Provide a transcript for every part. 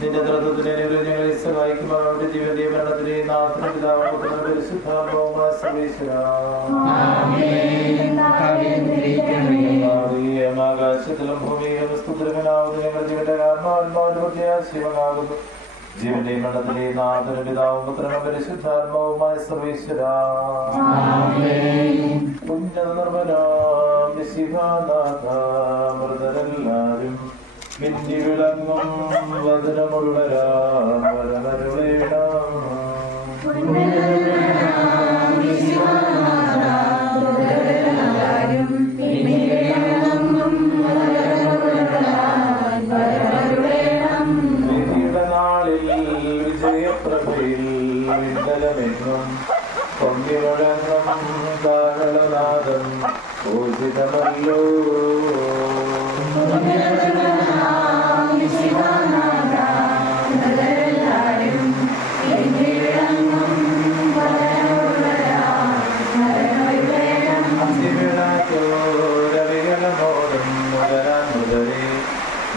നിന്റെ തൃത്വത്തിനെ ഞങ്ങളെ സഹായിക്കുമാറാവട്ടെ. ജീവന്റെയും മരണത്തിന്റെയും നാഥനും പിതാവും പുത്രനും പരിശുദ്ധാത്മാവുമായ സർവ്വേശ്വരാ. ആകാശത്തിലും ഭൂമിയിലും സ്തുതിരനാവുന്നു. ഞങ്ങൾ ജീവന്റെ ആത്മാവിന്റെ പ്രത്യാശീവനാകുന്നു. ജീവന്റെയും മരണത്തിന്റെയും നാഥനും പിതാവും പുത്രനും പരിശുദ്ധാത്മാവുമായ സർവ്വേശ്വരാ. മൃതരെല്ലാരും മിന്നി വിളങ്ങും വദനമുള്ളവരാം വരമരുളേണം. വിധിയുടെ നാളിൽ വിജയപ്രഭയിൽ വിണ്ടലമെങ്ങും പൊങ്ങി മുഴങ്ങും കാഹളനാദം പൂജിതമല്ലോ.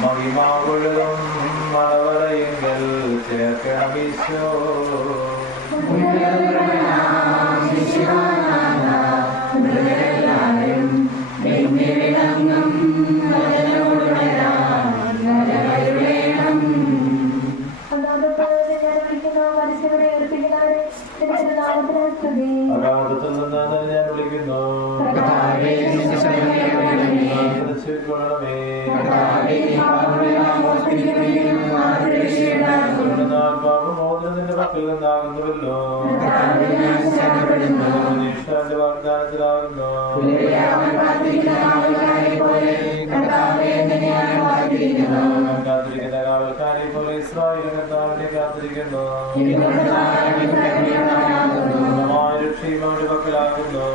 മഹിമാവുകളും മണവറയെങ്കിൽ ചേർക്കണമീശോ. അഗാധത്തിൽ നിന്ന് ഞാൻ വിളിക്കുന്നു. പാപമോചനത്തിന്റെ പക്കൽ നിന്നാകുന്നുവല്ലോ. പ്രതീക്ഷന്റെ വാഗ്ദാനത്തിലാകുന്നു. കാത്തിരിക്കുന്ന കാവൽക്കാരെ പോലെ ഇസ്രായേൽ കർത്താവിനെ കാത്തിരിക്കുന്നു. രക്ഷയുടെ പക്കലാകുന്നു.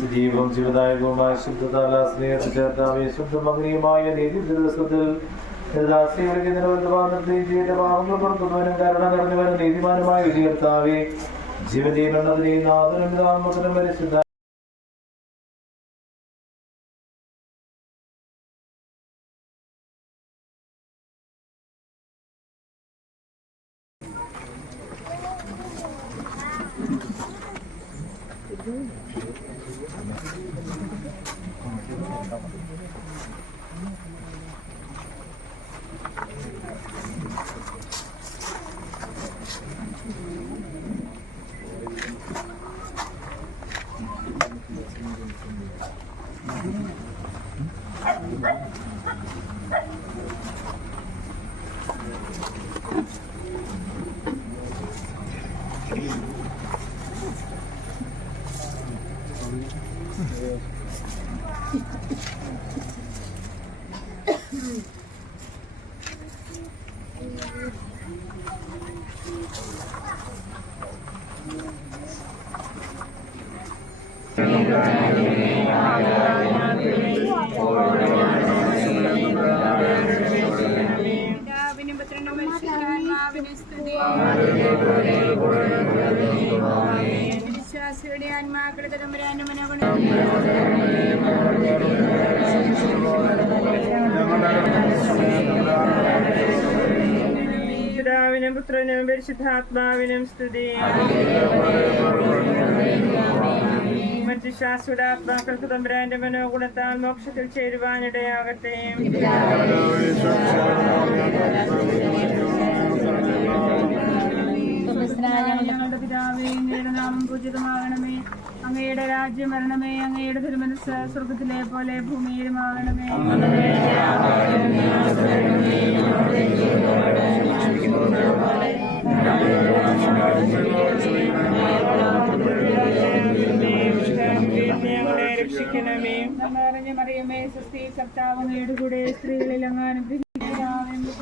സജീവം ജീവദായകവുമായ ശുദ്ധതാല സ്നേഹത്തിൽ ചേർത്താവേ ശുദ്ധമഗ്നിയുമായ നീതി ദിവസത്തിൽ പാപങ്ങൾ പുറത്തുന്നവനും കരുണ നിറഞ്ഞവനും നീതിമാനുമായ വിധികർത്താവേ ജീവന്റെയും മരണത്തിന്റെയും നാഥനും പിതാവും പരിശുദ്ധ വിശ്വാസിയുടെ ആത്മാക്കളുടെ തമ്പുരാന്റെ മനോഗുണം പിതാവിനും പുത്രനും പരിശുദ്ധാത്മാവിനും സ്തുതി. മറ്റു ശാശ്വത ആത്മാക്കൾക്ക് തമ്പുരാന്റെ മനോഗുണത്താൽ മോക്ഷത്തിൽ ചേരുവാനിടയാകട്ടെ. ഞങ്ങളുടെ പിതാവേ, അങ്ങയുടെ നാമം പൂജിതമാകണമേ. അങ്ങയുടെ രാജ്യം വരണമേ. അങ്ങയുടെ തിരുമനസ്സ് സ്വർഗത്തിലെ പോലെ ഭൂമിയിലുമാകണമേ. ഞങ്ങളെ രക്ഷിക്കണമേ. നിറഞ്ഞ മറിയമേ, സ്വസ്തി, കർത്താവ് അങ്ങയുടെ കൂടെ സ്ത്രീകളിൽ അങ്ങ് അനുഗ്രഹിക്കപ്പെട്ടവളാകുന്നു.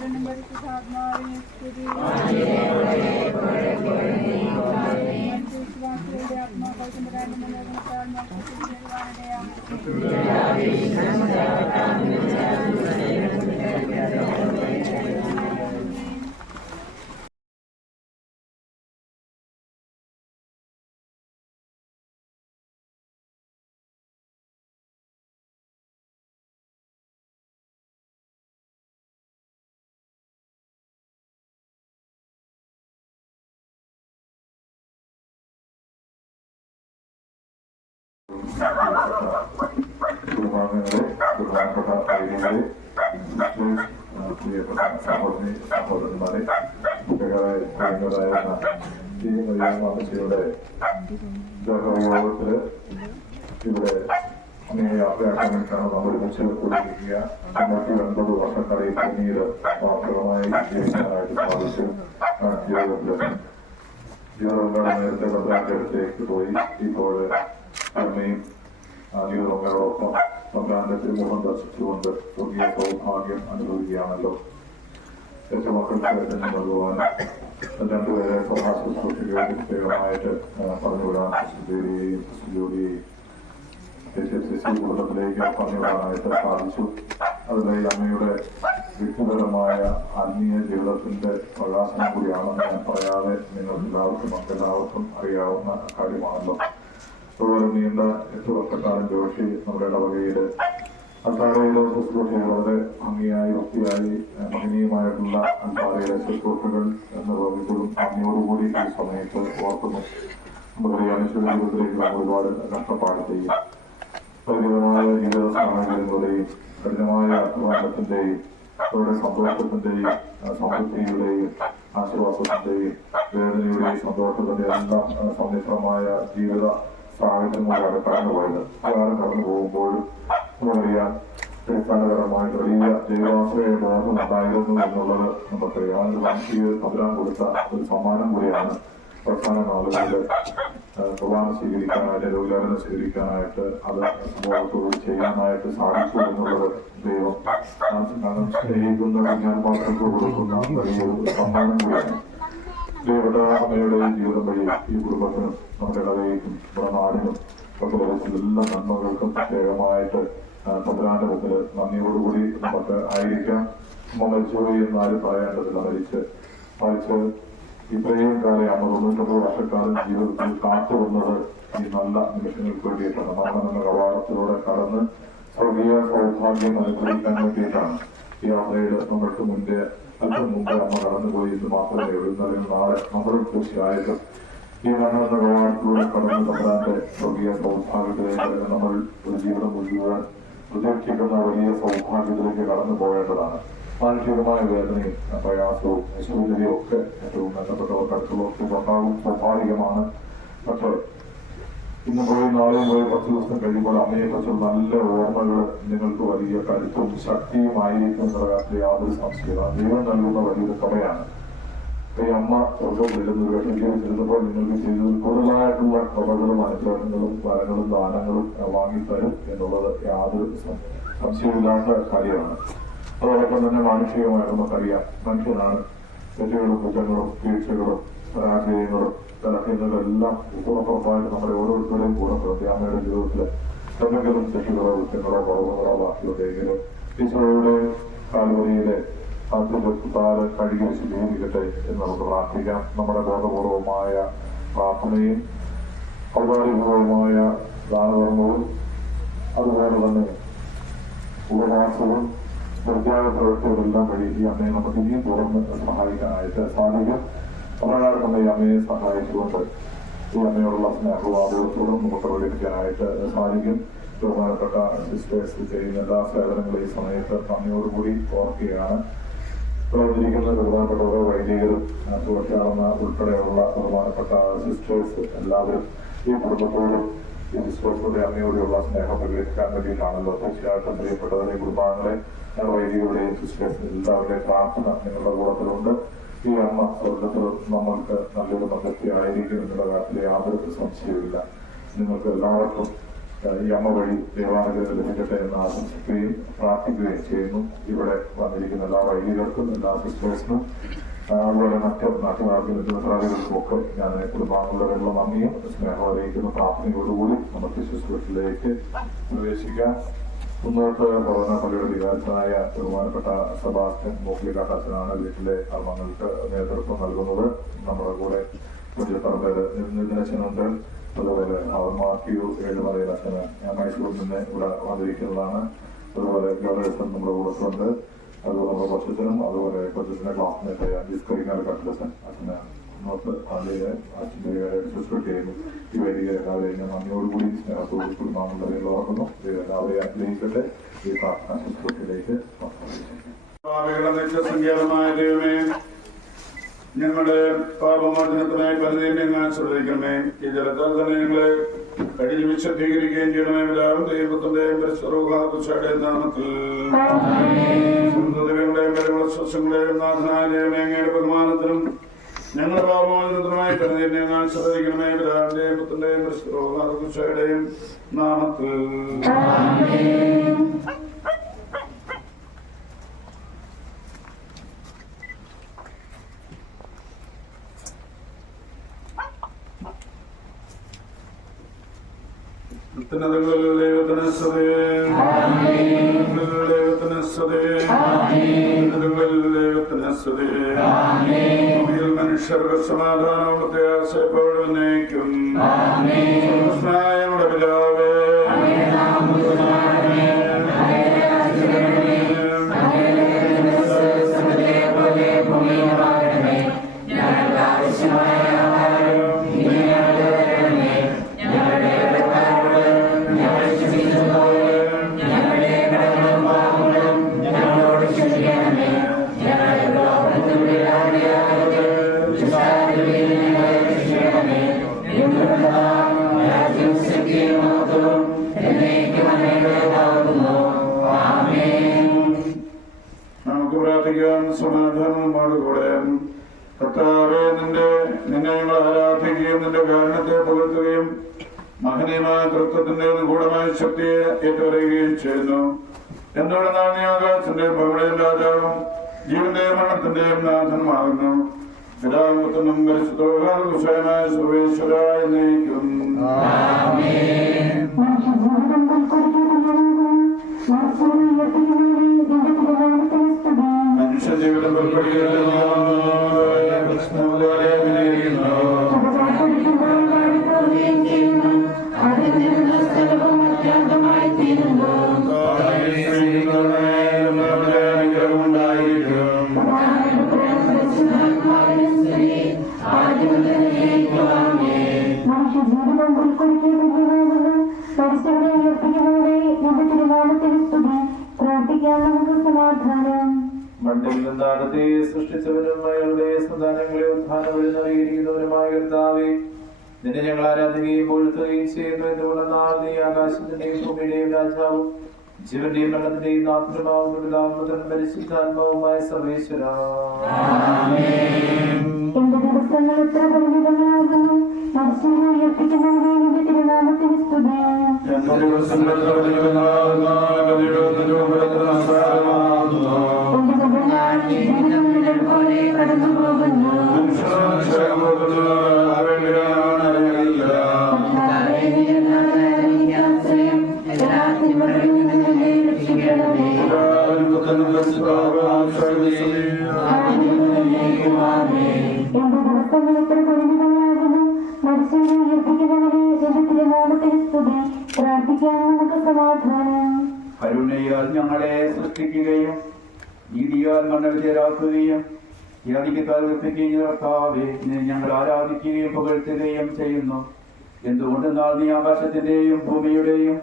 ആത്മാക്കൾ കുടുംബാംഗങ്ങളെ, പ്രധാനപ്പെട്ട വൈദികരെ, പ്രിയപ്പെട്ട സഹോദരി സഹോദരന്മാരെ, കഴിഞ്ഞതായിരുന്ന ഈ മരിയാമ്മയുടെ യോഗത്തില് ഇവിടെ യാത്രയാക്കാൻ വേണ്ടിയിട്ടാണ് നമ്മൾ ഒരുമിച്ച് കൊടുക്കുക. 59 വർഷക്കാരെ പിന്നീട് വാസ്തവമായി ജീവിക്കാനായിട്ട് സാധിച്ചു. ജീവിതങ്ങളുടെ നേരത്തെ ബദ്രാന്റെ പോയി ഇപ്പോൾ അമ്മയും ജീവിതങ്ങളോടൊപ്പം ബദ്രാന്റെ തിരുമുഖം ദർശിച്ചുകൊണ്ട് സ്വർഗീയ സൗഭാഗ്യം അനുഭവിക്കുകയാണല്ലോ. ഏറ്റവും മക്കൾക്ക് നൽകുവാൻ രണ്ടുപേരെ സഭാശുശ്രൂഷയ്ക്ക് വേണ്ടി പ്രത്യേകമായിട്ട് പറഞ്ഞുവിടാൻ ജോലിയെയും ജോലിയെയും കുടുംബത്തിലേക്ക് പറഞ്ഞുവിടാനായിട്ട് സാധിച്ചു. അതിനായി അമ്മയുടെ വ്യക്തിപരമായ ആത്മീയ ജീവിതത്തിന്റെ പ്രകാശനം കൂടിയാണെന്ന് ഞാൻ പറയാതെ നമുക്കെല്ലാവർക്കും അറിയാവുന്ന കാര്യമാണല്ലോ. അതുപോലെ നീണ്ട 8 വർഷക്കാലം ജോഷി നമ്മുടെ ഇടവകയില് അൽത്താരയിലെ ശുശ്രൂഷകൾ വളരെ ഭംഗിയായി വൃത്തിയായി മഹനീയമായിട്ടുള്ള അൽത്താരയിലെ ശുശ്രൂഷകൾ നിർവഹിച്ചതും അമ്മയോടുകൂടി ഈ സമയത്ത് ഓർക്കുന്നു. നമുക്കറിയാം ജീവിതത്തിലേക്ക് നമ്മൾ ഒരുപാട് കഷ്ടപ്പാട് ചെയ്യും. പരിമിതമായ ജീവിത സാഹചര്യങ്ങളുടെയും കഠിനമായ അധ്വാനത്തിന്റെയും അവരുടെ സന്തോഷത്തിന്റെയും സമൃദ്ധിയുടെയും ആശ്വാസത്തിന്റെയും വേദനയുടെയും സന്തോഷത്തിന്റെയും എല്ലാം സമ്മിശ്രമായ ജീവിത സാഹചര്യങ്ങളിലാണ് കടന്നുപോയത്. അകാലം കടന്നു പോകുമ്പോഴും നമുക്കറിയാം അടിസ്ഥാനപരമായിട്ട് വലിയ ദൈവാശ്രയ ബോധം ഉണ്ടായിരുന്നു എന്നുള്ളത് നമുക്കറിയാം. അതിന് വംശീയ തമ്പുരാൻ കൊടുത്ത ഒരു സമ്മാനം കൂടിയാണ് അവസാന നാളുകളിൽ കുർബാന സ്വീകരിക്കാനായിട്ട് രോഗിലേഖനം സ്വീകരിക്കാനായിട്ട് അത് സമൂഹത്തോട് ചെയ്യാനായിട്ട് സാധിച്ചു എന്നുള്ളത് ദൈവം സ്നേഹിക്കുന്ന വിജ്ഞാനമാർക്ക് കൊടുക്കുന്ന വലിയൊരു സമ്മാനം കൂടിയാണ്. പ്രിയപ്പെട്ട അമ്മയുടെ ജീവിതം വഴി ഈ കുടുംബത്തിനും നമ്മുടെ ഇടവയ്ക്കും നമ്മുടെ നാടിനും ഒക്കെ എല്ലാ നന്മകൾക്കും പ്രത്യേകമായിട്ട് തമ്പുരാന്റെ മുമ്പിൽ നന്ദിയോടുകൂടി നമുക്ക് ആയിരിക്കാം. മരിച്ചുപോയി എന്നാലും പറയേണ്ടതില്ല. മരിച്ച് ഇത്രയും കാലം 99 വർഷക്കാലം ജീവിതത്തിൽ കാത്തുവന്നത് ഈ നല്ല നിമിഷങ്ങൾക്ക് വേണ്ടിയിട്ടാണ്. മരണമെന്ന കവാടത്തിലൂടെ കടന്ന് സ്വർഗീയ സൗഭാഗ്യം അനുഭവിക്കാൻ വേണ്ടിയിട്ടാണ്. ഈ യാത്രയിൽ നമ്മൾക്ക് മുമ്പേ അല്പം മുമ്പ് അമ്മ കടന്നുപോയി എന്ന് മാത്രമേ ഉള്ളൂ. എന്നാലും നാളെ നമ്മളും തീർച്ചയായിട്ടും ഈ മരണമെന്ന കവാടത്തിലൂടെ കടന്ന് തമ്പുരാന്റെ സ്വർഗീയ സൗഭാഗ്യത്തിലേക്ക് നമ്മൾ ഒരു ജീവിതം മുഴുവൻ പ്രതീക്ഷിക്കുന്ന വലിയ സൗഭാഗ്യത്തിലേക്ക് കടന്നു പോകേണ്ടതാണ്. മാനസികമായ വേദനയും പ്രയാസവും അശുദ്ധതയും ഒക്കെ ഏറ്റവും ബന്ധപ്പെട്ടവർക്ക് അടുത്തുള്ളവർക്ക് ഉണ്ടാകും, സ്വാഭാവികമാണ്. പക്ഷേ ഇന്ന് പോയി നാളെയും പോയി 10 ദിവസം കഴിയുമ്പോൾ അമ്മയെക്കുറിച്ചുള്ള നല്ല ഓർമ്മകൾ നിങ്ങൾക്ക് വലിയ കരുത്തും ശക്തിയുമായിരിക്കും എന്നുള്ള കാര്യത്തിൽ യാതൊരു സംശയമില്ല. ദൈവം നൽകുന്ന വലിയൊരു കഥയാണ്. ഈ അമ്മ സ്വർഗത്തിലിരുന്ന് ജീവിച്ചിരുന്നപ്പോൾ നിങ്ങൾക്ക് ചെയ്തതിൽ കൂടുതലായിട്ടുള്ള കഥകളും അനുഗ്രഹങ്ങളും വരങ്ങളും ദാനങ്ങളും വാങ്ങിത്തരും എന്നുള്ളത് യാതൊരു സംശയമില്ലാത്ത കാര്യമാണ്. അതോടൊപ്പം തന്നെ മാനുഷികമായി നമുക്കറിയാം മനുഷ്യനാണ്. തെറ്റുകളും കുറ്റങ്ങളും വീഴ്ചകളും പരാജയങ്ങളും ബലഹീനതകളെല്ലാം ഉറപ്പുറപ്പായിട്ട് നമ്മുടെ ഓരോരുത്തരുടെയും കൂടെ പ്രതി അമ്മയുടെ ജീവിതത്തിൽ എന്തെങ്കിലും തെറ്റുകളോ കുറ്റങ്ങളോ കുറവുകളോ ബാക്കിയുണ്ടെങ്കിലും ഈശോയുടെ കാൽവരിയിലെ ആദ്യത്താല് കഴുകി വിശദീകരിക്കട്ടെ എന്ന് നമുക്ക് പ്രാർത്ഥിക്കാം. നമ്മുടെ ബോധപൂർവമായ പ്രാർത്ഥനയും ഔദാര്യപൂർവമായ ദാനകർമ്മവും അതുപോലെ തന്നെ ഉപവാസവും നിർദ്യാഗ പ്രവൃത്തികളെല്ലാം വഴി ഈ അമ്മയെ നമുക്ക് ഇനിയും തുറന്ന് സഹായിക്കാനായിട്ട് സാധിക്കും. അപ്രകാരം നമ്മൾ ഈ അമ്മയെ സഹായിച്ചുകൊണ്ട് ഈ അമ്മയോടുള്ള സ്നേഹവും ആദരത്തോടും നമുക്ക് പ്രകടിപ്പിക്കാനായിട്ട് സാധിക്കും. ബഹുമാനപ്പെട്ട സിസ്റ്റേഴ്സ് ചെയ്യുന്ന എല്ലാ സേവനങ്ങളും ഈ സമയത്ത് നന്ദിയോടുകൂടി ഓർക്കുകയാണ്. പ്രവർത്തിക്കുന്ന ബഹുമാനപ്പെട്ട ഓരോ വൈദികരും സുരക്ഷാണെന്ന ഉൾപ്പെടെയുള്ള ബഹുമാനപ്പെട്ട സിസ്റ്റേഴ്സ് എല്ലാവരും ഈ കുടുംബത്തോടും ഈ സിസ്റ്റേഴ്സിന്റെ അമ്മയോടെയുള്ള സ്നേഹം പ്രകടിപ്പിക്കാൻ വേണ്ടിയിട്ടാണല്ലോ. തീർച്ചയായിട്ടും പ്രിയപ്പെട്ടവരെ കുടുംബാംഗങ്ങളെ വൈദികരുടെയും സിസ്റ്റേഴ്സ് എല്ലാവരുടെയും പ്രാർത്ഥന നിങ്ങളുടെ കൂടത്തിലുണ്ട്. ഈ അമ്മ സ്വർഗത്തിലും നമ്മൾക്ക് നല്ലൊരു മധ്യസ്ഥയായിരിക്കും എന്നുള്ള കാര്യത്തിൽ യാതൊരു സംശയവുമില്ല. നിങ്ങൾക്ക് എല്ലാവർക്കും ഈ അമ്മ വഴി ദൈവാനുഗ്രഹം ലഭിക്കട്ടെ എന്ന് ആശംസിക്കുകയും പ്രാർത്ഥിക്കുകയും ചെയ്യുന്നു. ഇവിടെ വന്നിരിക്കുന്ന എല്ലാ വൈദികർക്കും എല്ലാ സിസ്റ്റേഴ്സിനും അതുപോലെ മറ്റ് നാട്ടുകാർക്കും ഒക്കെ ഞാൻ കുടുംബാംഗങ്ങളുടെ നന്ദിയും സ്നേഹം അറിയിക്കുന്ന പ്രാർത്ഥനയോടുകൂടി നമുക്ക് ശുശ്രൂഷയിലേക്ക് പ്രവേശിക്കാം. മുന്നോട്ട് പ്രവർത്തന പള്ളിയുടെ വികാരത്തിനായ ബഹുമാനപ്പെട്ട സെബാസ്റ്റ്യൻ മോക്ലിക്കാട്ടച്ചനാണ് വീട്ടിലെ കർമ്മങ്ങൾക്ക് നേതൃത്വം നൽകുന്നത്. നമ്മുടെ കൂടെ കുഞ്ചിപ്പറമ്പേര് നിർദ്ദേശനുണ്ട്. അതുപോലെ മാത്യു ഏഴുമലയിൽ അച്ഛന് മൈസൂരിൽ നിന്ന് ഇവിടെ വന്നിരിക്കുന്നതാണ്. അതുപോലെ ഗവേഷണം നമ്മുടെ കൂടത്തുണ്ട്. അതുപോലെ നമ്മുടെ കൊച്ചനും അതുപോലെ കൊച്ചന്റെ ക്ലാസ്മേറ്റായ ജിസ്കരിങ്ങാൽ കട്ടലച്ചൻ അച്ഛന് നോർത്ത് പള്ളിയിലെ അച്ഛൻ്റെ ശുശ്രൂഷയും ഈ വരിക എല്ലാവരെയും നന്ദിയോടുകൂടി സ്നേഹത്തോട് കുടുംബാംഗങ്ങളെ ഓർക്കുന്നു. എല്ലാവരെയും അനുഗ്രഹിക്കട്ടെ. ഈ പ്രാർത്ഥന ശുശ്രൂഷയിലേക്ക് നിത്യസംഖ്യാതമായ ദൈവമേ, ഞങ്ങളുടെ പാപമോചനത്തിനായി പലതിനെ ഞാൻ ശ്രദ്ധിക്കണമേ. ഈ ജലത്താൽ തന്നെ ഞങ്ങളെ കഴുകി വിശുദ്ധീകരിക്കുകയും ചെയ്യണമേ. പിതാവും ദൈവത്തിന്റെയും പരിശുദ്ധ നാമത്തിൽ ശ്വാസങ്ങളുടെയും നാഥനായ ദൈവമേ, അങ്ങയുടെ ബഹുമാനത്തിനും ഞങ്ങളുടെ പാപമോചനത്തിനുമായി പലതിനെ ഞാൻ ശ്രദ്ധിക്കണമേ. പിതാവിന്റെയും പുത്രന്റെയും പരിശുദ്ധയുടെയും നാമത്തിൽ ദൈവത്തിന് മനുഷ്യർക്ക് സമാധാനത്തെ ആശയപ്പോഴും നയിക്കും. നമ്മുടെ പിതാവേ, സമാധാനവുമാടുകൂടെ കർത്താവേ, നിന്നെ ഞങ്ങൾ ആരാധിക്കുകയും നിന്റെ കാരണത്തെ പുലർത്തുകയും മഹനീയമായ തൃത്വത്തിന്റെ നിഗൂഢമായ ശക്തിയെ ഏറ്റുപറയുകയും ചെയ്യുന്നു. എന്തുകൊണ്ടെന്നാൽ നീ ആകാശത്തിന്റെയും ഭൂമിയുടെയും രാജാവും ജീവന്റെയും മരണത്തിന്റെയും നാഥനുമാകുന്നു. പിതാവും പരിശുദ്ധമായ സർവേശ്വരായ നയിക്കും. മനുഷ്യജീവിതം മണ്ണിൽ നിന്നാകത്തെ സൃഷ്ടിച്ചവനും അയാളുടെ സന്താനങ്ങളെ ഉത്ഥാനവരും നവീകരിക്കുന്നവരുമായ കർത്താവേ, നിന്നെ ഞങ്ങൾ ആരാധിക്കുകയും പൊഴുത്തുകയും ചെയ്യുന്നു. എന്തുകൊണ്ടെന്നാൽ നീ ആകാശത്തിന്റെയും ഭൂമിയുടെയും രാജാവും ജീവന്റെയും മരണത്തിന്റെയും നാഥനുമാവുന്നതും പരിശുദ്ധാത്മാവുമായ സർവേശ്വര. കരുണയാൽ ഞങ്ങളെ സൃഷ്ടിക്കുകയും നീതിയാൽ മണ്ണവിധേയരാക്കുകയും യാതിക്കാൽ ഉറപ്പിക്കുകയും കർത്താവേ, ഞങ്ങൾ ആരാധിക്കുകയും പുകഴ്ത്തുകയും ചെയ്യുന്നു. എന്തുകൊണ്ടെന്നാൽ നീ ആകാശത്തിന്റെയും ഭൂമിയുടെയും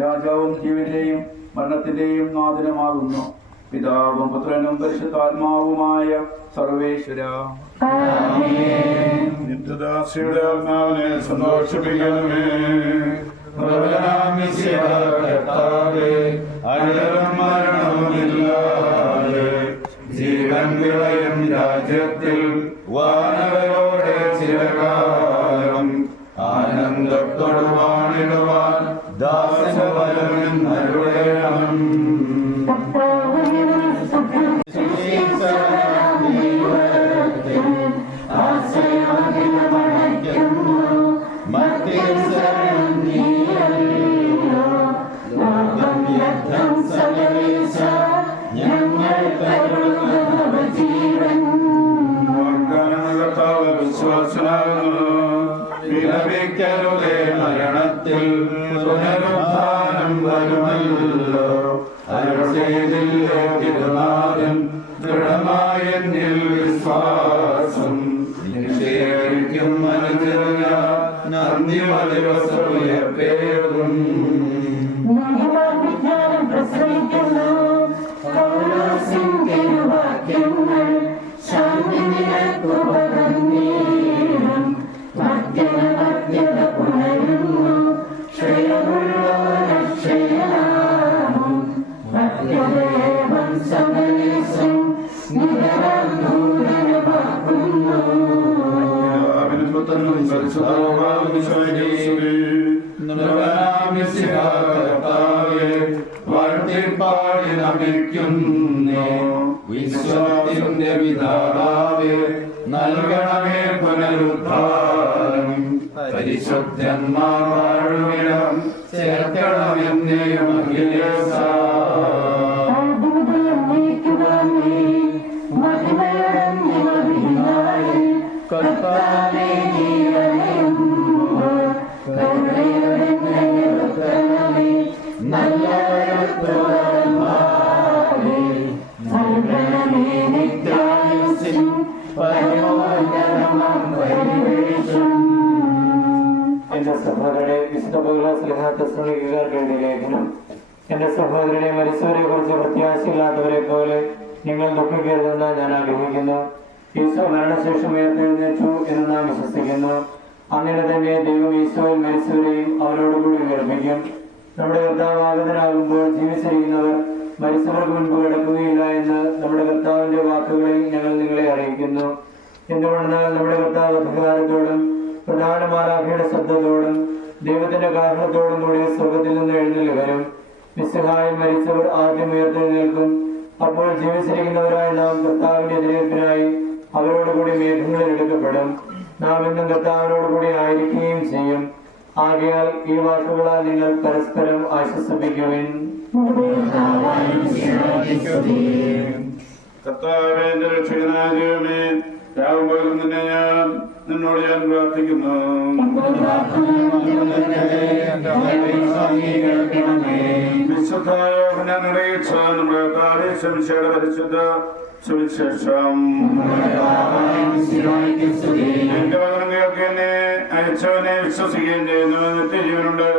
രാജാവും ജീവന്റെയും മരണത്തിന്റെയും നാഥനുമാകുന്നു. പിതാവും പുത്രനും പരിശുദ്ധാത്മാവുമായ സർവേശ്വര. നിത്യദാസിയുടെ ആത്മാവിനെ സന്തോഷിപ്പിക്കണമേ. മരണമില്ലാതെ ജീവൻ വിളയും രാജ്യത്തിൽ വാനവരോടെ ചിരകാലം ആനന്ദത്തോട് വാണിടുവാൻ ദാസവരമെന്നരുളേണം. മരണത്തിൽ പുനരുത്ഥാനം വരുമല്ലോ. വാഴ്ത്തിപ്പാടി നമിക്കുന്നു. വിശ്വാസത്തിന്റെ വിധാതാവേ, നൽകണമേ പുനരുദ്ധാനം. പരിശുദ്ധന്മാർ വാഴുമിടം ചേർക്കണമെന്നേയും അഖിലേശ. എന്റെ സഹോദരനെ വിശുദ്ധ എഴുതിയ ലേഖനം. എന്റെ സഹോദരനെ മരിച്ചവരെ കുറിച്ച് പ്രത്യാശയില്ലാത്തവരെ പോലെ നിങ്ങൾ ദുഃഖിക്കരുതെന്ന് ഞാൻ ആഗ്രഹിക്കുന്നു. ഈശോ മരണശേഷം ഉയർത്തെഴുന്നേറ്റു എന്ന് നാം വിശ്വസിക്കുന്നു. അങ്ങനെ തന്നെ ദൈവം ഈശോയിൽ മരിച്ചവരെയും അവരോടുകൂടി ഉയർപ്പിക്കും. നമ്മുടെ കർത്താവ് ആഗതനാകുമ്പോൾ ജീവിച്ചിരിക്കുന്നവർ മരിച്ചവർക്ക് മുൻപ് കിടക്കുകയില്ല എന്ന് നമ്മുടെ കർത്താവിന്റെ വാക്കുകളിൽ ഞങ്ങൾ നിങ്ങളെ അറിയിക്കുന്നു. എന്തുകൊണ്ടെന്നാൽ നമ്മുടെ കർത്താവ് അധികാരത്തോടും പ്രധാന മാലാഖയുടെ ശബ്ദത്തോടും ദൈവത്തിന്റെ കാരണത്തോടും കൂടി സ്വർഗത്തിൽ നിന്ന് എഴുന്നള്ളി വരും. മിശിഹായിൽ മരിച്ചവർ ആദ്യം ഉയർത്തെഴുന്നേൽക്കും. അപ്പോൾ ജീവിച്ചിരിക്കുന്നവരായ നാം കർത്താവിന്റെ എതിരേൽപ്പിനായി അവരോടുകൂടി മേഘങ്ങളിൽ എടുക്കപ്പെടും. നാം എന്നും കർത്താവിനോടുകൂടി ആയിരിക്കുകയും ചെയ്യും. ആകയാൽ ഈ വാക്കുകളാൽ നിങ്ങൾ പരസ്പരം ആശ്വസിപ്പിക്കുവിൻ. കർത്താവേ, എന്റെ രക്ഷകനായ ദൈവമേ, രാവുമ്പോഴും നിന്നെ നിന്നോട് ഞാൻ പ്രാർത്ഥിക്കുന്നു. വിശുദ്ധ യോഹന്നാൻ അറിയിച്ച നമ്മുടെ കർത്താവേ ശമിശയുടെ പരിശുദ്ധ സുവിശേഷം. എന്റെ വചനം കേൾക്കുകയും അയച്ചവനെ വിശ്വസിക്കുകയും ചെയ്യുന്ന നിത്യജീവനുണ്ട്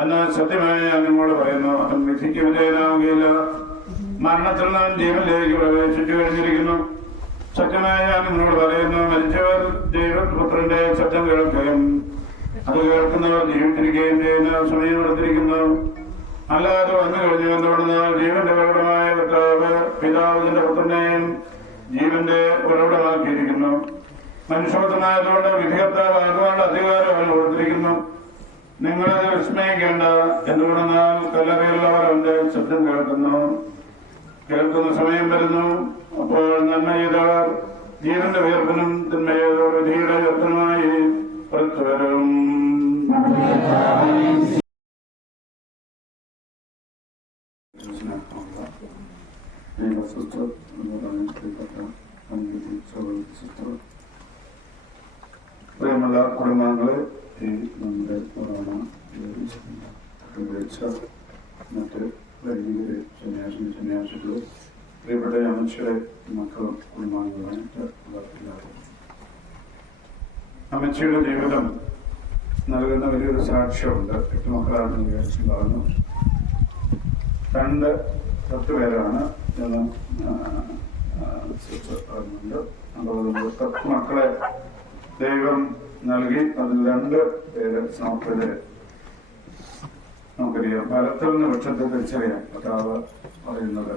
എന്ന് സത്യമായി ഞാൻ നിങ്ങളോട് പറയുന്നു. അവൻ വിധിക്ക് വിധേയനാവുകയില്ല, മരണത്തിൽ നിന്നും ജീവനിലേക്ക് പ്രവേശിച്ചു കഴിഞ്ഞിരിക്കുന്നു. സത്യമായി ഞാൻ നിങ്ങളോട് പറയുന്നു, മരിച്ചവർ ദൈവപുത്രന്റെ ശബ്ദം കേൾക്കുകയും അത് കേൾക്കുന്നവർ ജീവിച്ചിരിക്കുകയും ചെയ്യുന്ന സമയം എടുത്തിരിക്കുന്നു. അല്ലാതെ വന്നു കഴിഞ്ഞു എന്തുകൊണ്ടെന്നാൽ ജീവന്റെ പ്രകടമായ കർത്താവ് പിതാവിന്റെ പുത്രനെയും ജീവന്റെ ഉറവിടമാക്കിയിരിക്കുന്നു. മനുഷ്യപുത്രനായതുകൊണ്ട് വിധികർത്താവാകുവാനുള്ള അധികാരം അവൻ കൊടുത്തിരിക്കുന്നു. നിങ്ങളത് വിസ്മയിക്കേണ്ട. എന്തുകൊണ്ടെന്നാൽ കല്ലറയുള്ളവർ അവന്റെ ശബ്ദം കേൾക്കുന്ന സമയം വരുന്നു. അപ്പോൾ നന്മ ചെയ്തവർ ജീവന്റെ ഉയർപ്പിനും തിന്മയേതോ വിധിയുടെ ഉയർത്തനുമായി പുറത്തു വരും. പ്രിയമുള്ള കുടുംബാംഗങ്ങളെ, ഈ നമ്മുടെ കൊറോണ വെച്ച മറ്റ് വൈദികര് സന്യാസികള് പ്രിയപ്പെട്ട അമ്മച്ചിയുടെ മക്കളും കുടുംബാംഗങ്ങളായിട്ട് അമ്മച്ചിയുടെ ജീവിതം നൽകുന്ന വലിയൊരു സാക്ഷ്യമുണ്ട്. 8 മക്കളാണെന്ന് വിചാരിച്ചു പറഞ്ഞു. 10 പേരാണ് എന്ന് പറയുന്നുണ്ട്. അപ്പോൾ 10 മക്കളെ ദൈവം നൽകി. അതിൽ 2 പേര് സമർപ്പിതരെ. നമുക്കറിയാം, ഫലത്തിൽ നിന്ന് വൃക്ഷത്തെ തിരിച്ചറിയാം കർത്താവ് പറയുന്നത്.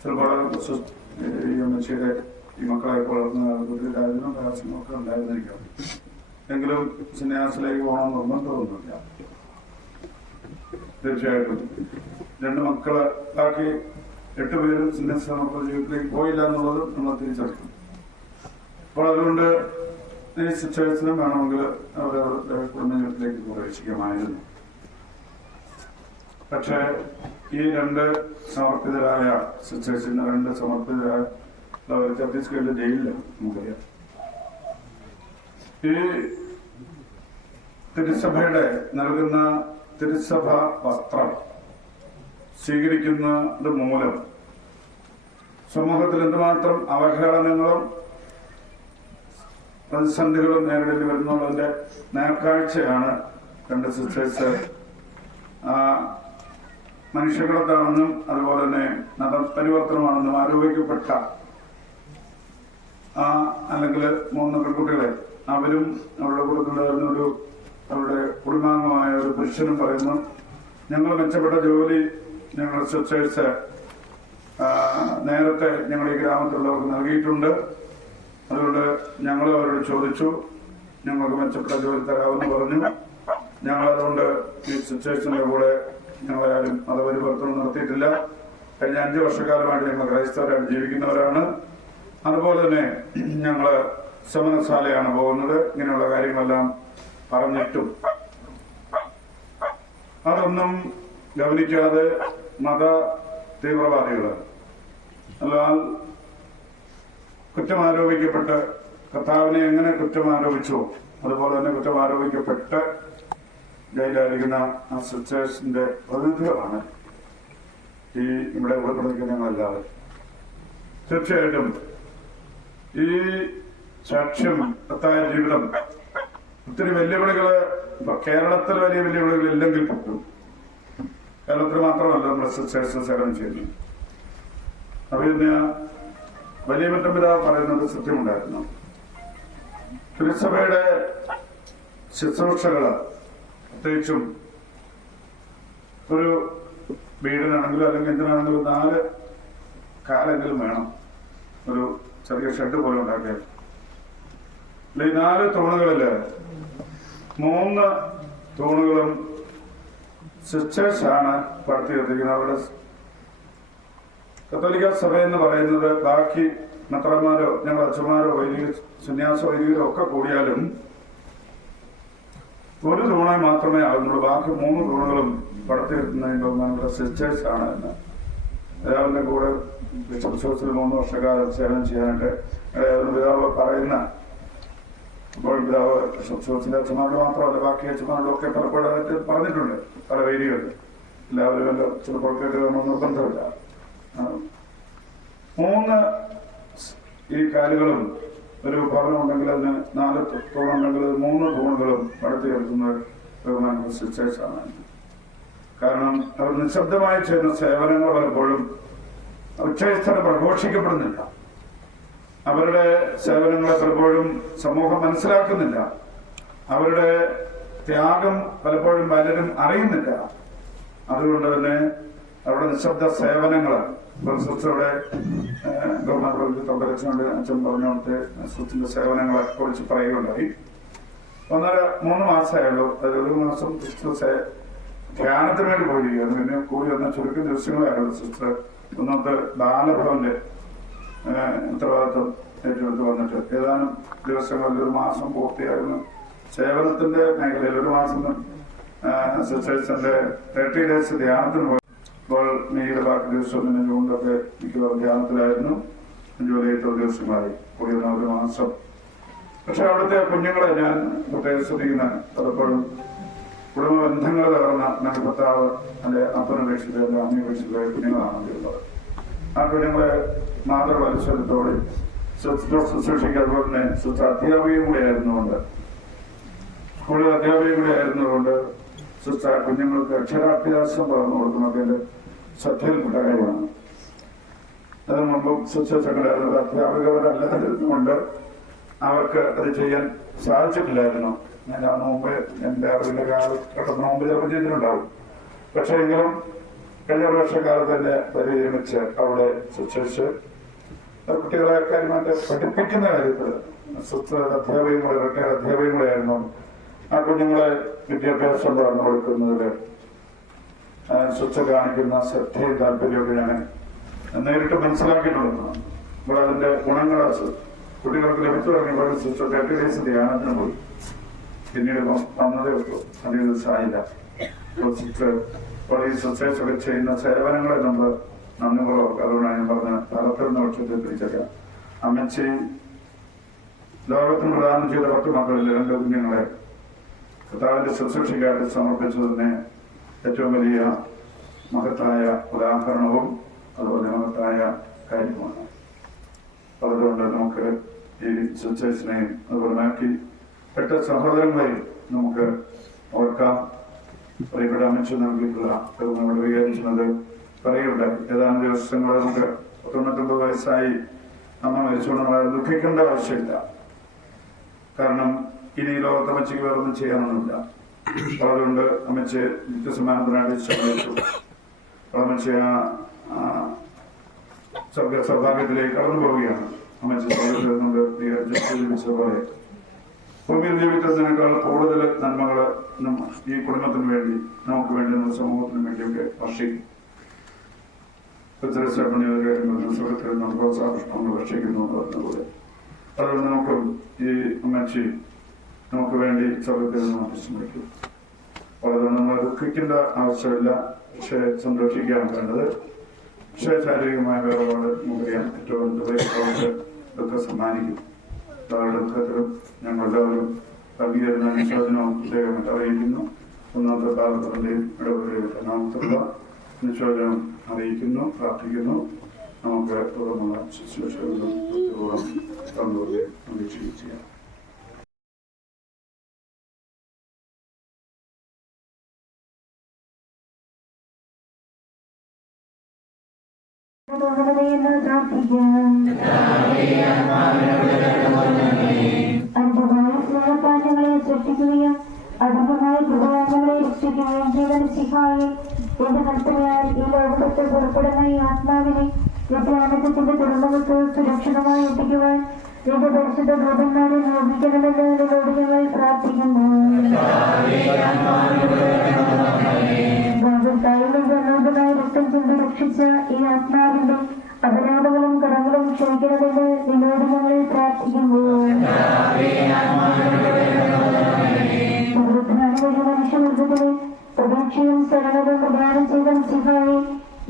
ചിലപ്പോൾ ഈ അമ്മച്ചിയുടെ ഈ മക്കളെ വളർന്ന അതിനും പ്രയാസങ്ങളൊക്കെ ഉണ്ടായിരുന്നിരിക്കാം. എങ്കിലും സന്യാസിലേക്ക് പോകണമെന്ന് നിർബന്ധമൊന്നുമില്ല. തീർച്ചയായിട്ടും 2 മക്കളെ ആക്കി 8 പേരും സന്യാസ ജീവിതത്തിലേക്ക് പോയില്ല എന്നുള്ളത് നമ്മൾ തിരിച്ചറിയും. അപ്പോൾ അതുകൊണ്ട് ഈ സിറ്റുവേഷനും വേണമെങ്കിൽ അവരവരുടെ കുടുംബ ജീവിതത്തിലേക്ക് പ്രവേശിക്കാമായിരുന്നു. പക്ഷേ ഈ 2 സമർപ്പിതരായ സിറ്റുവേഷന് 2 സമർപ്പിതരായ ഛത്തീസ്ഗഡിലെ ജയിലിലാണ് നമുക്കറിയാം. ഈ തിരുസഭയുടെ നൽകുന്ന തിരുസഭ വസ്ത്രം സ്വീകരിക്കുന്നത് മൂലം സമൂഹത്തിൽ എന്തുമാത്രം അവഹേളനങ്ങളും പ്രതിസന്ധികളും നേരിടേണ്ടി വരുന്നതിന്റെ നേർക്കാഴ്ചയാണ് 2 സിസ്റ്റേഴ്സ്. മനുഷ്യകുലത്താണെന്നും അതുപോലെ തന്നെ മതപരിവർത്തനമാണെന്നും ആരോപിക്കപ്പെട്ട അല്ലെങ്കിൽ 3 പെൺകുട്ടികളെ അവരും അവരുടെ കുടുംബത്തിലുണ്ടായിരുന്ന അവരുടെ കുടുംബാംഗമായ ഒരു പുരുഷനും പറയുന്നു, ഞങ്ങൾ മെച്ചപ്പെട്ട ജോലി ഞങ്ങൾ സിസ്റ്റേഴ്സ് നേരത്തെ ഞങ്ങൾ ഈ ഗ്രാമത്തിലുള്ളവർക്ക് നൽകിയിട്ടുണ്ട്. അതുകൊണ്ട് ഞങ്ങൾ അവരോട് ചോദിച്ചു, ഞങ്ങൾക്ക് മെച്ചപ്പെട്ട ജോലി തരാമെന്ന് പറഞ്ഞു. ഞങ്ങൾ അതുകൊണ്ട് ഈ സിസ്റ്റേഴ്സിന്റെ കൂടെ ഞങ്ങളാരും മതപരിവർത്തനം നടത്തിയിട്ടില്ല. കഴിഞ്ഞ 5 വർഷക്കാലമായിട്ട് ഞങ്ങൾ ക്രൈസ്തവരായിട്ട് ജീവിക്കുന്നവരാണ്. അതുപോലെ തന്നെ ഞങ്ങൾ ശമനശാലയാണ് പോകുന്നത്. ഇങ്ങനെയുള്ള കാര്യങ്ങളെല്ലാം പറഞ്ഞിട്ടും അതൊന്നും ഗവനിക്കാതെ മത തീവ്രവാദികൾ അല്ലാൽ കുറ്റമാരോപിക്കപ്പെട്ട് കർത്താവിനെ എങ്ങനെ കുറ്റമാരോപിച്ചോ അതുപോലെ തന്നെ കുറ്റമാരോപിക്കപ്പെട്ട് ജയിലായിരിക്കുന്ന ആ സിസ്റ്റേഴ്സിന്റെ പ്രതിനിധികളാണ് ഈ ഇവിടെ ഉൾപ്പെടുത്തിക്കുന്ന ഞങ്ങളല്ലാതെ. തീർച്ചയായിട്ടും ഈ സാക്ഷ്യം കർത്തായ ജീവിതം ഒത്തിരി വെല്ലുവിളികള് കേരളത്തിൽ വലിയ വെല്ലുവിളികൾ ഇല്ലെങ്കിൽ പോലും കേരളത്തിൽ മാത്രമല്ല നമ്മുടെ സിസ്റ്റേഴ്സ് സേവനം ചെയ്യുന്നു. പിന്നെ വലിയ മറ്റമ്പിതാവ് പറയുന്നത് സത്യമുണ്ടായിരുന്നു. തിരുസഭയുടെ ശുശ്രൂഷകള് പ്രത്യേകിച്ചും ഒരു വീടിനാണെങ്കിലും അല്ലെങ്കിൽ എന്തിനാണെങ്കിലും 4 കാലെങ്കിലും വേണം. ഒരു ചെറിയ ഷെഡ് പോലെ ഉണ്ടാക്കിയാൽ ഈ 4 തൂണുകളില് 3 തൂണുകളും സിസ്റ്റേഴ്സാണ് പടുത്തുയർത്തിക്കുന്നത്. അവരുടെ കത്തോലിക്ക സഭ എന്ന് പറയുന്നത് ബാക്കി മെത്രാന്മാരോ ഞങ്ങൾ അച്ഛന്മാരോ വൈദിക സന്യാസ വൈദികരോ ഒക്കെ കൂടിയാലും ഒരു തൂണായി മാത്രമേ ആകുന്നുള്ളൂ. ബാക്കി 3 തൂണുകളും പടുത്തുയർത്തുന്നതിന് നമ്മുടെ സിസ്റ്റേഴ്സാണ് എന്ന് രാവിലെ കൂടെ ബിഷപ്പ് 3 വർഷക്കാലം സേവനം ചെയ്യാനായിട്ട് പിതാവ് പറയുന്ന ഇപ്പോൾ പിതാവ് ബിഷപ്പ് അച്ഛന്മാരോട് മാത്രമല്ല ബാക്കി അച്ഛന്മാരോടും ഒക്കെ പലപ്പോഴായിട്ട് പറഞ്ഞിട്ടുണ്ട് പല വേദികളിൽ. എല്ലാവരും വല്ല ചിലപ്പോൾ കേൾക്കണമെന്ന് നിർബന്ധമില്ല. 3 ഈ കാലുകളും ഒരു ഭവനമുണ്ടെങ്കിൽ അതിന് 4 തൂണുണ്ടെങ്കിൽ 3 തൂണുകളും പടുത്തുയർത്തുന്നത് ബഹുമാനപ്പെട്ട സിസ്റ്റേഴ്സാണ്. കാരണം അവർ നിശബ്ദമായി ചെയ്യുന്ന സേവനങ്ങൾ പലപ്പോഴും ഉച്ചസ്ഥലം പ്രഘോഷിക്കപ്പെടുന്നില്ല. അവരുടെ സേവനങ്ങളെ പലപ്പോഴും സമൂഹം മനസ്സിലാക്കുന്നില്ല. അവരുടെ ത്യാഗം പലപ്പോഴും പലരും അറിയുന്നില്ല. അതുകൊണ്ട് തന്നെ അവരുടെ നിശബ്ദ സേവനങ്ങൾ സിസ്റ്ററുടെ തൊണ്ടരച്ചോണ്ട് അച്ഛൻ പറഞ്ഞോട്ട് സിസ്റ്ററിന്റെ സേവനങ്ങളെ കുറിച്ച് പറയുകയുണ്ടായി. 1.5-3 മാസമായുള്ളൂ. അത് 1 മാസം സിസ്റ്റർ ധ്യാനത്തിന് വേണ്ടി പോയിരിക്കുകയാണ്. പിന്നെ കൂടി വന്ന ചുരുക്കം ദിവസങ്ങളായുള്ളൂ സിസ്റ്റർ ഒന്നാമത്തെ ബാലഭവന്റെ ഉത്തരവാദിത്വം ഏറ്റെടുത്ത് വന്നിട്ട് ഏതാനും ദിവസങ്ങളിൽ 1 മാസം പൂർത്തിയായിരുന്നു. സേവനത്തിന്റെ മേഖലയിൽ 1 മാസം സിസ്റ്റേഴ്സിന്റെ 30 ഡേയ്സ് ധ്യാനത്തിന് പോയി. ഇപ്പോൾ മെയ്യുടെ ബാക്കി ദിവസം കൊണ്ടൊക്കെ മിക്കവാറും ധ്യാനത്തിലായിരുന്നു. ജൂലൈ 8 ദിവസമായി കൂടി വന്ന 1 മാസം. പക്ഷെ അവിടുത്തെ കുഞ്ഞുങ്ങളെ ഞാൻ പ്രത്യേകം ശ്രദ്ധിക്കുന്ന പലപ്പോഴും കുടുംബ ബന്ധങ്ങൾ തകർന്ന ನನ್ನ ഭർത്താവ് അല്ലെ അപ്പനപേക്ഷിച്ച് അല്ലെ അമ്മയപേക്ഷിച്ച് കുഞ്ഞുങ്ങളാണ് ഉള്ളത്. ആ കുഞ്ഞുങ്ങളെ മാതൃപരിസരത്തോടെ ശുശ്രൂഷിക്കുക. അതുപോലെ തന്നെ അധ്യാപികയും കൂടെ ആയിരുന്നുകൊണ്ട് സ്കൂളിൽ അധ്യാപികയും കൂടെ ആയിരുന്നതുകൊണ്ട് കുഞ്ഞുങ്ങൾക്ക് അക്ഷരാഭ്യാസം പറഞ്ഞു കൊടുക്കുന്നതൊക്കെ എന്റെ ശ്രദ്ധയിൽപ്പെട്ട കാര്യമാണ്. അതിന് മുമ്പും ശുശ്രൂഷകരായിരുന്നത് അധ്യാപകരല്ലാതിരുന്നുകൊണ്ട് അവർക്ക് അത് ചെയ്യാൻ സാധിച്ചിട്ടില്ലായിരുന്നു. ഞാൻ അതിന് മുമ്പ് എന്റെ അറിവിന്റെ കാലഘട്ടത്തിന് മുമ്പ് ചിലപ്പോൾ ചെയ്തിട്ടുണ്ടാവും. പക്ഷെ എങ്കിലും കഴിഞ്ഞ 1 വർഷക്കാലത്ത് തന്നെ പരിചയമിച്ച് അവിടെ ശുശ്രൂഷിച്ച് കുട്ടികളെ കാര്യമായിട്ട് പഠിപ്പിക്കുന്ന കാര്യത്തിൽ അധ്യാപകയും കൂടെ റിട്ടയർ അധ്യാപകയും കൂടെ ആയിരുന്നു. ആ കുഞ്ഞുങ്ങളെ വിദ്യാഭ്യാസം പറഞ്ഞു കൊടുക്കുന്നതിൽ സ്വച്ഛ കാണിക്കുന്ന ശ്രദ്ധയും താല്പര്യമൊക്കെ ഞാൻ നേരിട്ട് മനസ്സിലാക്കിയിട്ടുള്ളതാണ്. ഇവിടെ അതിന്റെ ഗുണങ്ങൾ കുട്ടികൾക്ക് ലഭിച്ചു തുടങ്ങിയപ്പോൾ 30 ഡേയ്സ് ധ്യാനത്തിന് പോയി. പിന്നീട് വന്നതേ ഉള്ളൂ. അധികം ദിവസമായില്ല. ഇപ്പോൾ ഈ സിസ്റ്റേഴ്സൊക്കെ ചെയ്യുന്ന സേവനങ്ങളെ നമ്മൾ നന്ദിപൂർവ്വം അതുകൊണ്ടാണ് ഞാൻ പറഞ്ഞ തലത്തിൽ നിന്ന് പക്ഷത്തിൽ തിരിച്ചറിയാം. അമ്മച്ചി ലോകത്തിന് പ്രദാനം ചെയ്ത 10 മക്കളിൽ 2 കുഞ്ഞുങ്ങളെ കർത്താവിന്റെ ശുശ്രൂഷയ്ക്കായിട്ട് സമർപ്പിച്ചതിന് ഏറ്റവും വലിയ മഹത്തായ ഉദാഹരണവും അതുപോലെ മഹത്തായ കാര്യമാണ്. അതുകൊണ്ട് നമുക്ക് ഈ സിസ്റ്റേഴ്സിനെയും അതുപോലെ ബാക്കി 8 സഹോദരങ്ങളെയും നമുക്ക് ഓർക്കാം. പ്രിയപ്പെട്ട അമ്മച്ചു നൽകിയിട്ടുള്ള നമ്മൾ വിചാരിക്കുന്നത് പറയുകയുണ്ടായി. ഏതാനും ദിവസങ്ങൾ നമുക്ക് 99 വയസ്സായി അമ്മ മരിച്ചുകൊണ്ട് നമ്മളെ ദുഃഖിക്കേണ്ട ആവശ്യമില്ല. കാരണം ഇനി ലോകത്തെ അമ്മച്ചിക്ക് വേറൊന്നും ചെയ്യാനൊന്നുമില്ല. അതുകൊണ്ട് അമ്മച്ചെ നിത്യസമ്മാനത്തിനായിട്ട് ശ്രമിച്ചു. അമ്മച്ചെ സൗഭാഗ്യത്തിലേക്ക് കടന്നു പോവുകയാണ്. അമ്മച്ചെ പോലെ ഭൂമിയിൽ ജീവിക്കുന്നതിനേക്കാൾ കൂടുതൽ നന്മകൾ ഈ കുടുംബത്തിന് വേണ്ടി, നമുക്ക് വേണ്ടി, നമ്മുടെ സമൂഹത്തിന് വേണ്ടിയൊക്കെ ഭക്ഷിക്കും. സുഖത്തിൽ നമ്മൾ പ്രോത്സാഹനം ഭക്ഷിക്കുന്നു പറഞ്ഞതുപോലെ അതുകൊണ്ട് നമുക്ക് ഈ അമ്മച്ചി നമുക്ക് വേണ്ടി സ്വർഗത്തിൽ നമുക്ക് ശ്രമിക്കും. അതുകൊണ്ട് നമ്മൾ ദുഃഖിക്കേണ്ട ആവശ്യമില്ല, പക്ഷേ സന്തോഷിക്കാൻ വേണ്ടത്. പക്ഷേ ശാരീരികമായ വേറൊരു നമുക്കറിയാം, ഏറ്റവും ദുഃഖം സമ്മാനിക്കും. അവരുടെ ദുഃഖത്തിലും ഞങ്ങളെല്ലാവരും പങ്കുചേരുന്ന അനുശോചനവും പ്രത്യേകമായിട്ട് അറിയിക്കുന്നു. ഒന്നാമത്തെ കാലത്തിൻ്റെയും ഇടവകയുടെ നാമത്തിലുള്ള അനുശോചനം അറിയിക്കുന്നു, പ്രാർത്ഥിക്കുന്നു. നമുക്ക് തുടർന്നുള്ള ശുശ്രൂഷകളും അപേക്ഷിക്കുകയും ചെയ്യാം. സൃഷ്ടിക്കുകയും അധമമായ ഹൃദയങ്ങളെ രക്ഷിക്കുകയും ചെയ്ത മിശിഹായെ എന്റെ കൽപ്പനയാൽ ഈ ലോകത്ത് പുറപ്പെടുന്ന ഈ ആത്മാവിനെ നിത്യാനന്ദത്തിന്റെ തുറമുഖത്ത് സുരക്ഷിതമായി എത്തിക്കുവാൻ എന്റെ പരിശുദ്ധ ദൂതന്മാരെ നിയോഗിക്കണമെന്ന് നിങ്ങളോട് ഞങ്ങൾ പ്രാർത്ഥിക്കുന്നു. അനൂതമായ രക്തം ചിന്തി രക്ഷിച്ച ഈ ആത്മാവിന്റെ അപരാധങ്ങളും കടങ്ങളും ക്ഷമിക്കണമെന്ന് നിങ്ങളോട് ഞങ്ങൾ പ്രാർത്ഥിക്കുന്നു. മനുഷ്യവർഗത്തിന് പ്രതീക്ഷയും ശരണവും പ്രദാനം ചെയ്ത മിശിഹായെ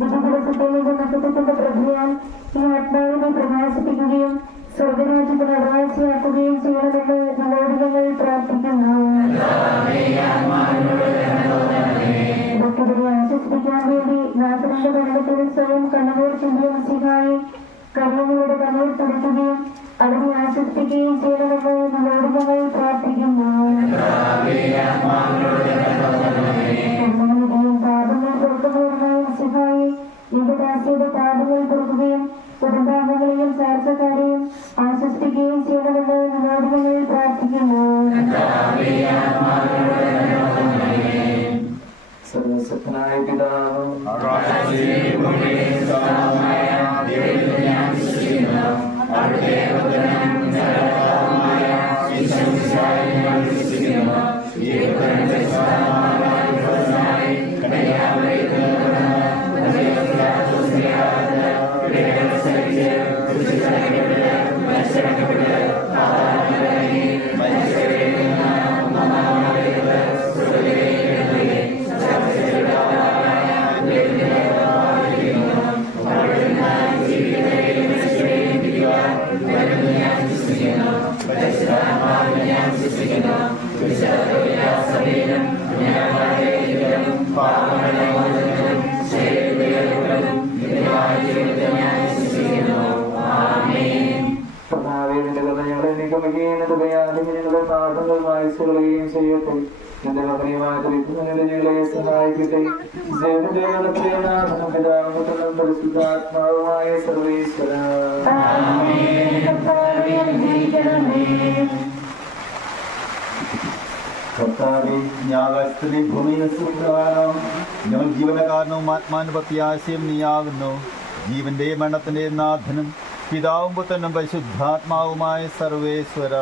വിധിദിവസത്തിലേക്ക് നക്ഷത്രത്തിന്റെ പ്രഭയാൽ ഈ ആത്മാവിനെ പ്രകാശിപ്പിക്കുകയും സ്വർഗരാജ്യത്തിന് അവകാശിയാക്കുകയും ചെയ്യണമെന്ന് നിങ്ങളോട് ഞങ്ങൾ പ്രാർത്ഥിക്കുന്നു. ഭക്തരെ ആശ്വസിപ്പിക്കാൻ വേണ്ടി നാഥന്റെ മരണത്തിന് സ്വയം കണ്ണുനീർ ചിന്തിയ മിശിഹായെ കണ്ണുകളുടെ കണ്ണീർ തുടയ്ക്കുകയും അതിനെ ആശ്വസിപ്പിക്കുകയും ചെയ്യണമെന്ന് നിങ്ങളോട് ഞങ്ങൾ പ്രാർത്ഥിക്കുന്നു. കണ്ണുകളുടെയും പാപങ്ങൾ തുറക്കുന്നവരുമായ മിശിഹായെ എന്റെ ദാസിയുടെ പാപങ്ങൾ തുറക്കുകയും കുടുംബാംഗങ്ങളെയും സാരസക്കാരെയും ആശ്വസിപ്പിക്കുകയും ചെയ്യണമെന്ന് നിങ്ങളോട് ഞങ്ങൾ പ്രാർത്ഥിക്കുന്നു. സർവശക്തനായ പിതാവും വായിച്ചുകളയുകയും ചെയ്യട്ടെ. എന്റെ മകനിയുമായ ഞങ്ങളെ സഹായിക്കട്ടെ. പരിശുദ്ധാത്മാവുമായ സർവേശ്വര കർത്താവേ, ഞാഗസ്തുതി ഭൂമിയിൽ സുഖകാലം ഞങ്ങൾ ജീവനകാരണവും ആത്മാനുപത്യാശയം നീയാകുന്നു. ജീവന്റെ മരണത്തിന്റെ നാഥനും പിതാവും പുത്രനും പരിശുദ്ധാത്മാവുമായ സർവേശ്വര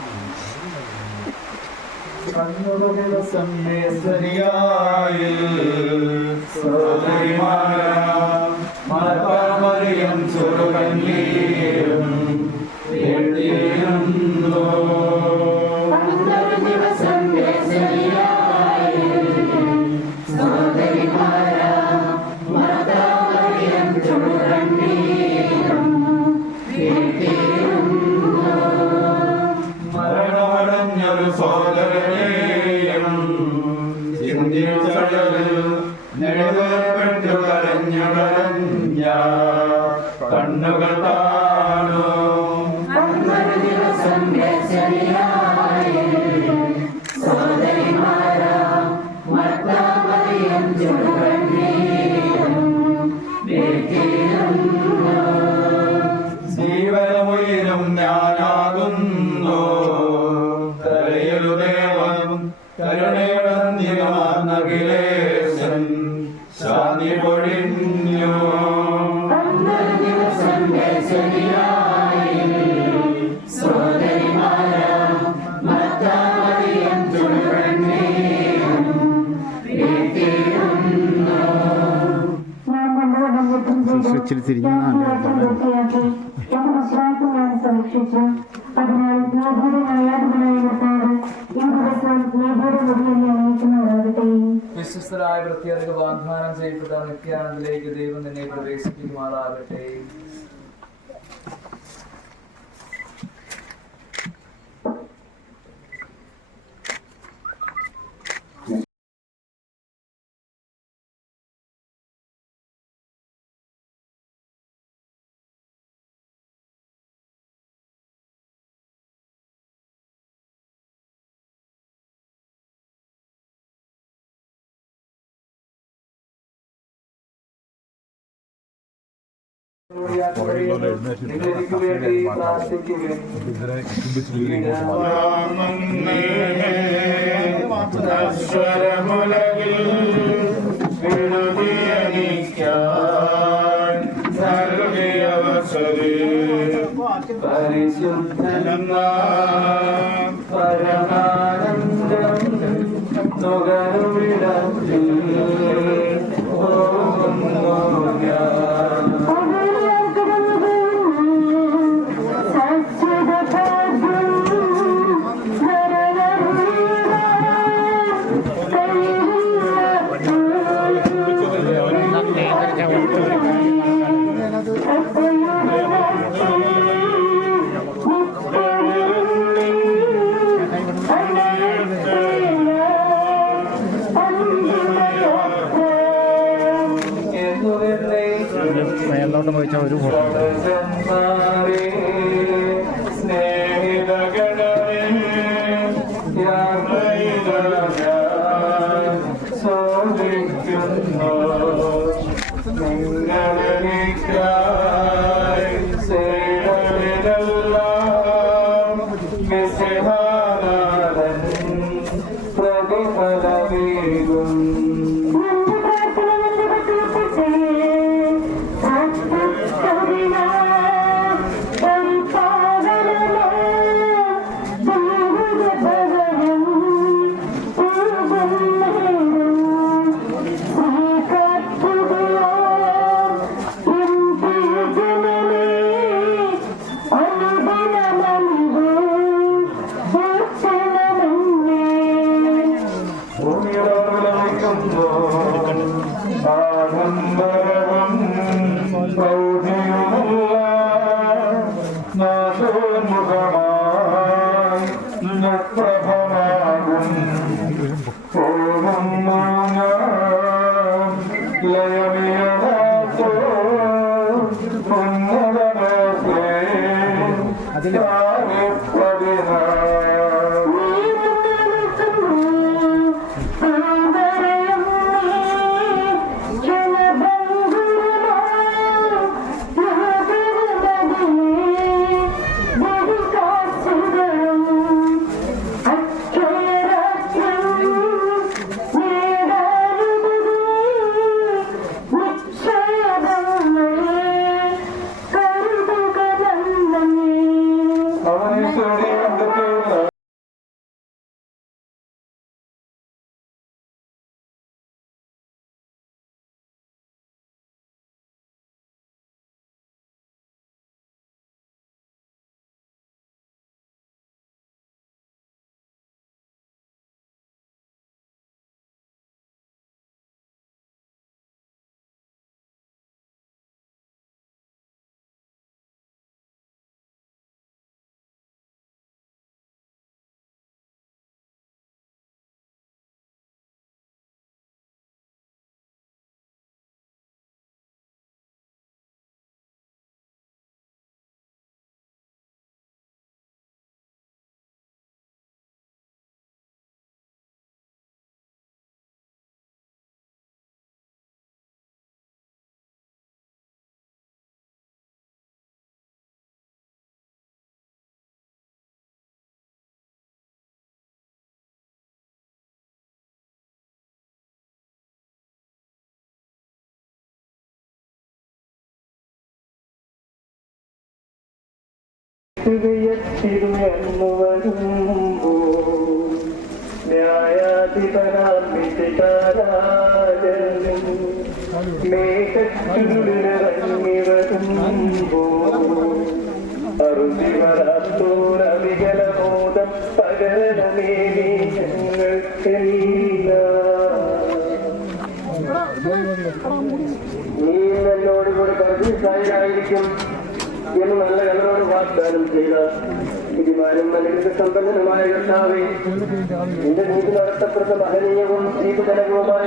കണ്ണുകൾ കരുണയുടന്തികമാർന്നഖിലേശൻ ശാന്തി പൊഴിഞ്ഞു. ഇച്ചിരി തിരിഞ്ഞു സംരക്ഷിച്ചു. അതിനാൽ ഈ ദിവസം അണിയിക്കുന്നവരാകട്ടെ. വിശ്വസ്തരായ പ്രത്യേക വാഗ്ദാനം ചെയ്യപ്പെട്ട നിത്യാനന്ദത്തിലേക്ക് ദൈവം നിന്നെ പ്രവേശിപ്പിക്കുമാറാകട്ടെ. നിങ്ങൾക്ക് വേണ്ടി പ്രാർത്ഥിക്കുകയും പരിശുദ്ധ പരമാനന്ദം നുകരുവിടത്തിൽ മേലോട്ട് പോയിച്ചാൽ ഒരു ഫോട്ടോ വിട്ടുവീഴ്ചിരുന്നു വരുമ്പോ ന്യായാധിപനാം വിധികാരാജനും മേഘച്ചുരുളിറങ്ങി വരുമ്പോ അറുതിവരാത്തോരവികലബോധം പകരണമേ നീ ഞങ്ങൾക്കെല്ലാം നീ എന്നോട് കൂടെ പരിചയസായിരിക്കും എന്ന് നല്ല കലരോട് വാഗ്ദാനം ചെയ്ത ഇതിമാനും അല്ലെങ്കിൽ സമ്പന്നനുമായ കർത്താവേ, നിന്റെ നീതി നടത്തപ്പെടുന്ന മഹനീയവും ജീവജനകവുമായ